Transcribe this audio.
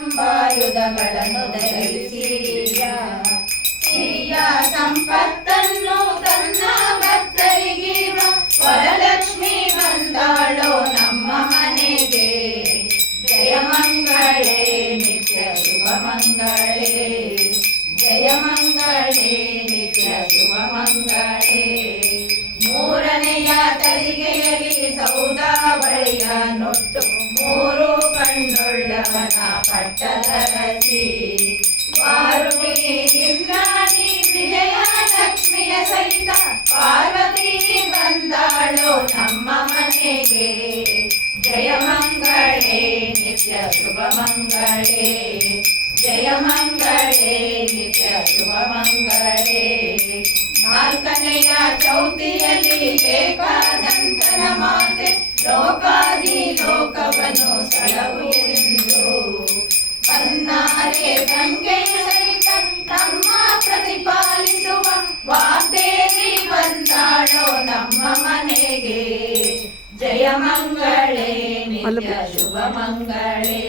ಅಂಬಾಯುಧಗಳನ್ನು ಧರಿಸಿರಿಯ ಸಿರಿಯ ಸಂಪತ್ತನ್ನು ತನ್ನ ಭಕ್ತರಿಗೀವ ವರಲಕ್ಷ್ಮಿ ಬಂದಾಳೋ ನಮ್ಮ ಮನೆಗೆ. ಜಯ ಮಂಗಳೇ ನಿತ್ಯ ಶುಭ ಮಂಗಳೇ, ಜಯ ಮಂಗಳೇ ನಿತ್ಯ ಶುಭ ಮಂಗಳೇ. ಮೂರನೆಯ ತಲಿಗೆಯಲ್ಲಿ ಸೌದಾವಳಿಯ ನೊಟ್ಟು ಮೂರು ಕಣ್ಣುಳ್ಳವನ ಪಟ್ಟಧರಿಸಿ ವಾರುಣಿ ಇಂದ್ರಾಣಿ ವಿಜಯ ಲಕ್ಷ್ಮಿಯ ಸಹಿತ ಪಾರ್ವತಿ ಬಂದಾಳೋ ನಮ್ಮ ಮನೆಗೆ. ಜಯ ಮಂಗಳೇ ನಿತ್ಯ ಶುಭ ಮಂಗಳೇ, ಜಯ ಮಂಗಳೇ ನಿತ್ಯ ಶುಭ ಮಂಗಳೇ. ನಾಲ್ಕನೆಯ ಚೌತಿಯಲ್ಲಿ ಏಕಾದಂತನ ಮಾತೆ ಲೋಕಾದಿ ಲೋಕವನ್ನು ಸಲಹು ಎಂದು ಬನ್ನಾರೆ ಗಂಗೆಯ ಸಹಿತ ನಮ್ಮ ಪ್ರತಿಪಾಲಿಸುವ ವಾಗ್ದೇವಿ ಬಂದಾಳೋ ನಮ್ಮ ಮನೆಗೆ. ಜಯ ಮಂಗಳೇ ನಿತ್ಯ ಶುಭ ಮಂಗಳೇ.